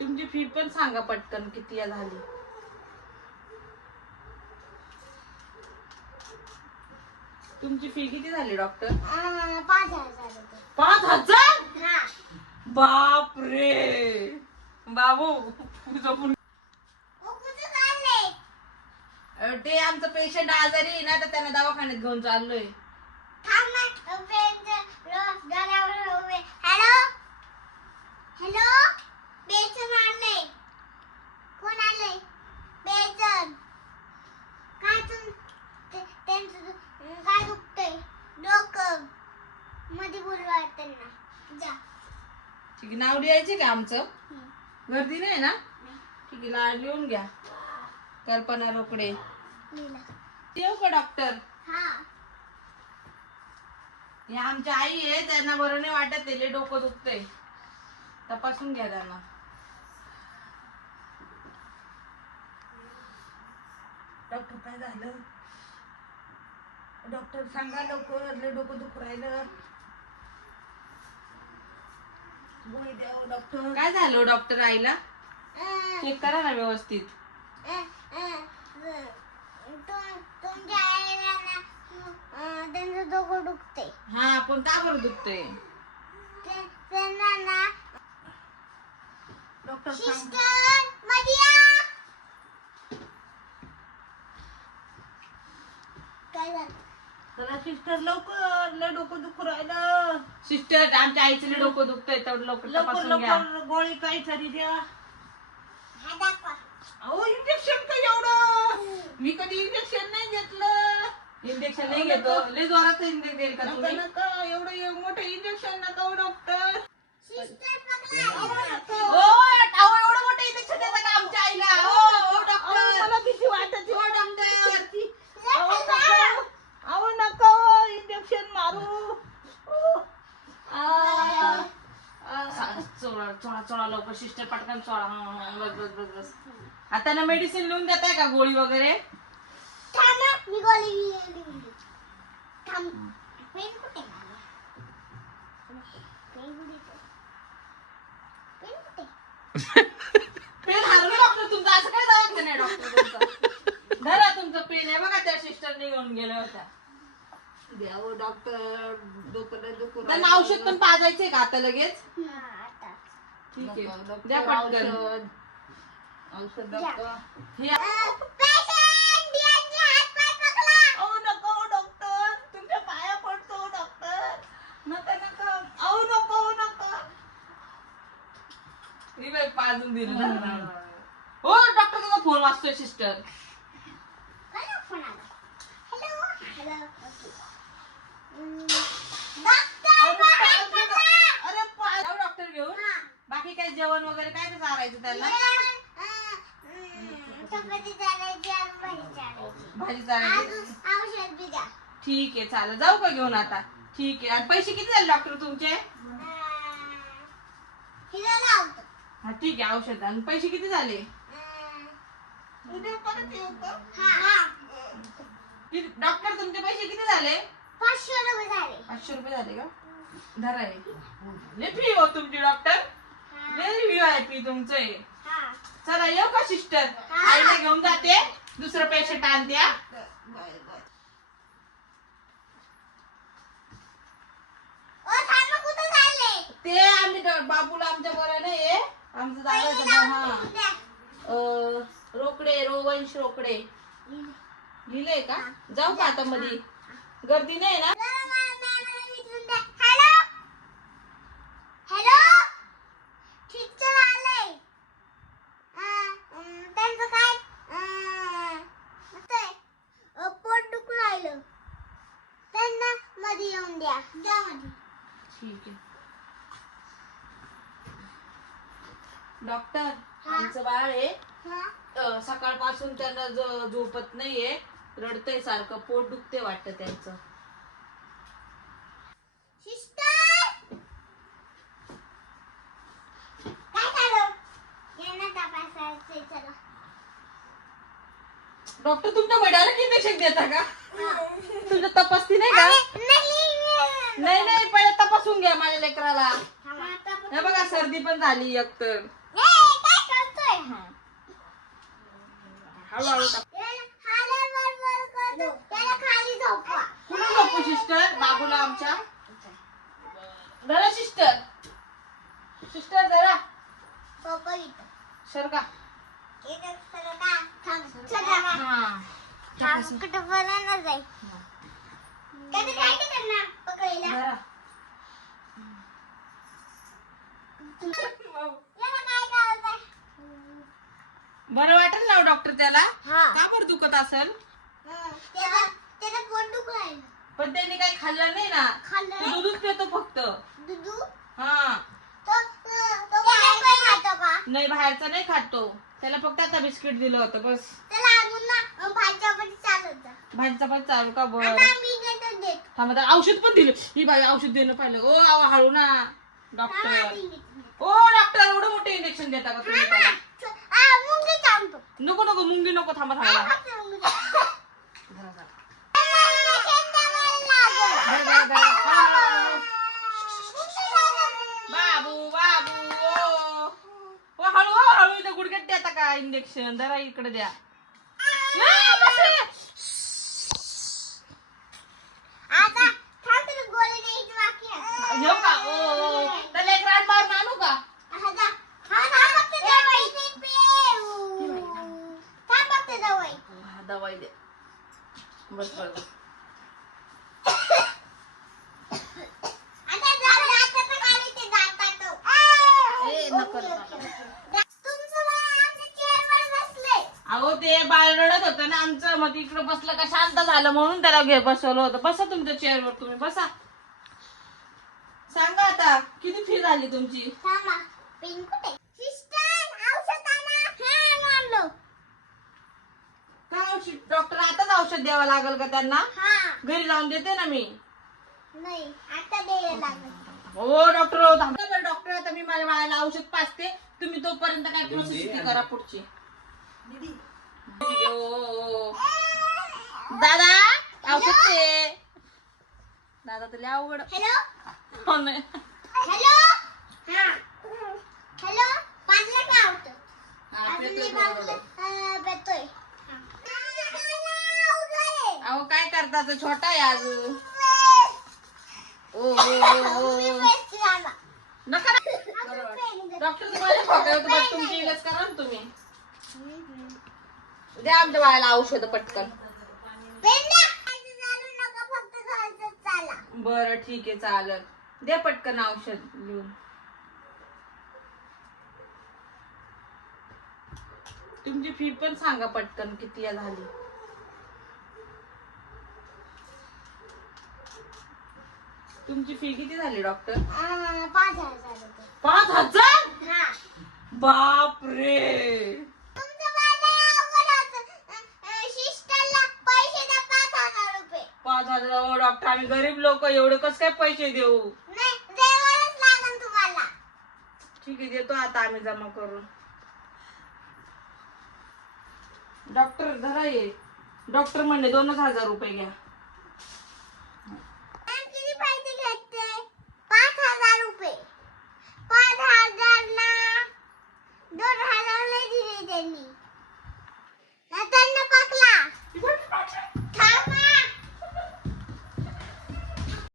तुमची फी पण सांगा पटकन किती झाली. तुमची फी किती झाली डॉक्टर पाच हजार पाच हजार? हा. बाप रे बाबू ते आमचं पेशंट आजारी आहे ना तर त्यांना दवाखान्यात घेऊन चाललोय. हॅलो हॅलो ठीक नाव लिहायचे का आमचं. गर्दी नाही ना? ठीक आहे ला- लिहून घ्या. कल्पना रोकडे येऊ का डॉक्टर हा. आमच्या आई आहे त्यांना बरं नाही वाटत लय डोकं दुखतंय. तपासून घ्या त्यांना. डॉक्टर काय झालं? डॉक्टर सांगा लवकर लय डोकं दुखू राहिलं. गोळी डॉक्टर. काय झालं हो, डॉक्टर आईला? चेक करा ना व्यवस्थित. तुमच्या आईला ना त्यांचं डोकं दुखते हा पण का बरं दुखतंय? त्यांना ना डॉक्टर सांग सिस्टरमध्ये या काय झालं चला सिस्टर लवकर लय डोकं दुखू राहिलं. सिस्टर आमच्या आईचं लय डोकं दुखतंय तेवढं लवकर लवकर लवकर गोळी काही तरी द्या. हा दाखवा. अहो इंजेक्शन का एवढं? मी कधी इंजेक्शन नाही घेतलं. इंजेक्शन नाही घेतो. लय जोरात इंजेक्शन देईल का तुम्ही? नका. एवढं मोठं इंजेक्शन नका हो डॉक्टर सिस्टर पकडा हो अहो एवढं मोठं इंजेक्शन देता का आमच्या आईला हो हो डॉक्टर मला भीती वाटत हो डॉक्टर अहो नको इंजेक्शन मारू चोळा चोळा लवकर सिस्टर पटकन चोळा. हा, हा, बस बस बस बस. आता ना मेडिसिन लिहून देताय का गोळी वगैरे? थांबा मी गोळी लिहिली थांब. पेन कुठे माझा? पेन कुठे पेन कुठे पेन हरवलं डॉक्टर तुमचं असं काय दवाखाना आहे डॉक्टर तुमचा? धरा तुमचं पेन आहे बघा त्या सिस्टरने घेऊन गेल्या होत्या. द्यावं डॉक्टर दुखू त्यांना औषध पण पाजायचंय का आता लगेच? हा, ठीक आहे. डॉक्टर, द्या पटकन. औषध. औषध डॉक्टर. हे पेशंट यांचे हात पाय पकडा. अहो नको डॉक्टर. तुमच्या पाया पडतो डॉक्टर. नका नका. अहो नको नका. मी बाई पाजून दिलं हो डॉक्टर तुझा फोन वाजतोय सिस्टर काय फोन आला? हॅलो हॅलो डॉक्टर हात पकडा. अरे पाय जाऊ डॉक्टर घेऊन. हा. बाकी काय जेवण वगैरे काय चारायचं त्याला? चपाती चालायची आणि भाजी चालायची भाजी चारायची अजून औषध बी द्या ठीक आहे चालेल. जाऊ का घेऊन आता? ठीक आहे. आणि पैसे किती झाले डॉक्टर तुमचे? हिला लावतो हा ठीक आहे औषध. आणि पैसे किती झाले? उद्या परत येऊ का हा किती- डॉक्टर तुमचे पैसे किती झाले? पाचशे रुपये झाले. पाचशे रुपये झाले का? धरा हे. लय फी हो तुमची डॉक्टर लय फी आहे फी तुमचं चला येऊ का सिस्टर. आईला घेऊन जाते. दुसरं पेशंट आणते हा. ते आम्ही ड- बाबूला आमच्या बरं नाही आहे. आमचं दादा हा. अं, रोकडे रोवंश रोकडे. लिहिलंय का? जाऊ का आता मध्ये गर्दी नाही ना जरा मला मॅमला विचारून द्या. हॅलो हॅलो टीचर आलंय अं, अं, त्यांचं काय अं, ते, अं, पोट दुखू राहिलं त्यांना मध्ये येऊन द्या द्या मध्ये ठीक आहे डॉक्टर आमचं बाळ आहे. हा. सकाळपासून त्यांना ज- झोपत नाहीये रडतंय सारखं पोट दुखते वाटतं त्यांचं. डॉक्टर तुमच्या डायरेक्ट इंजेक्शन देता का? तुमच्या तपासती नाही का? नाही नाही. पहिले तपासून घ्या माझ्या लेकराला. हे बघा सर्दी पण झाली एक तर ए, काय हा. हळूहळू टाक त्याला हाडं वर वर करतो. त्याला खाली झोपवा. कुठे झोपू सिस्टर. बाबूला आमच्या. जरा सिस्टर. सिस्टर जरा. पप्पा इथं. सर का इथं सगळं का? थांब. सगळं का? हा थांब. कुठं बोलायला जाईल. त्याचं काय ते करणार? पकडीला. जरा याला काय करायचंय? बरं वाटेल ना डॉक्टर त्याला हा. का बरं दुखत असेल. त्याला त्याला पोट. पण त्यांनी काही खाल्लं नाही ना खाल्लं तो नाही? दूधच पितो फक्त दुधू? हा तो तो बाहेर पण खातो का? नाही बाहेरचा नाही खात तो त्याला फक्त आता बिस्किट दिलं होतं बस त्याला अजून ना. भाजीचा पण चालू का बरं आता मी घेतो देत. थांबा औषध पण दिलं ही बाई औषध देणं पाहिलं ओ आव, हळू ना डॉक्टर ओ डॉक्टर एवढं मोठं इंजेक्शन देता का तुम्ही त्याला नको नको मुंगी नको थांबा थांबा जरा, जरा. हळू. बाबू बाबू ओ ओ, हळू ओ, हळू इथं गुडघ्यात देता का इंजेक्शन जरा इकडे द्या आ, बस रे. आता थांब तुला गोळी द्यायची बाकी आहे. घेऊ का ओ ओ. त्याला एक रात मारून आणू का आता जा. हा, थांब फक्त दवाई. थांब फक्त दवाई. हा, दवाई दे बस बस आता जा, दाताचं काढू ते दाताचं. ए, नको, नको. तुमचं बाळ आमच्या चेअरवर बसलंय. अहो ते रडत होतं ना आमचं मग इकडे बसलं का शांत झालं म्हणून त्याला घे बसवलं होतं बसा तुमच्या चेअरवर तुम्ही बसा सांगा आता किती फी झाली तुमची थांबा. पेन कुठे? सिस्टर, औषध आणा. हा, आणलं. काय औषध डॉक्टर आताच औषध द्यावं लागेल का त्यांना हा. घरी जाऊन देते ना मी नाही, आता द्यायला लागेल. हो डॉक्टर हो, थांबा बरं डॉक्टर आता मी माझ्या बाळाला औषध पाजते तुम्ही तोपर्यंत काय प्रोसेस करा पुढची ओ. दादा औषध ते दादा तुला अवघड हॅलो हॅलो हा हॅलो पाजलं का औषध अजून पेतोय नाही थोडं पाजलं. थोडं. अं, पेतोय. अहो काय करता तो छोटा आहे आज ओ. नका डॉक्टर तुम्हाला तुमची इलाज करा ना तुम्ही द्या आमच्या बाळाला औषध पटकन. बरं ठीक आहे चालेल. दे पटकन औषध लिहून तुमची फी पण सांगा पटकन किती झाली. तुमची फी किती झाली डॉक्टर? पाच हजार. पाच हजार? हा. बाप रे तुमचं बाळ लय अवघड होतं. अं, अं, सिस्टरला पैसे द्या पाच हजार हजार डॉक्टर आम्ही गरीब लोक एवढे कस काय पैसे देऊ? नाही, द्यावंच लागेल तुम्हाला. ठीक आहे देतो आता आम्ही जमा करून. डॉक्टर धरा ये. डॉक्टर म्हणले दोनच हजार रुपये घ्या.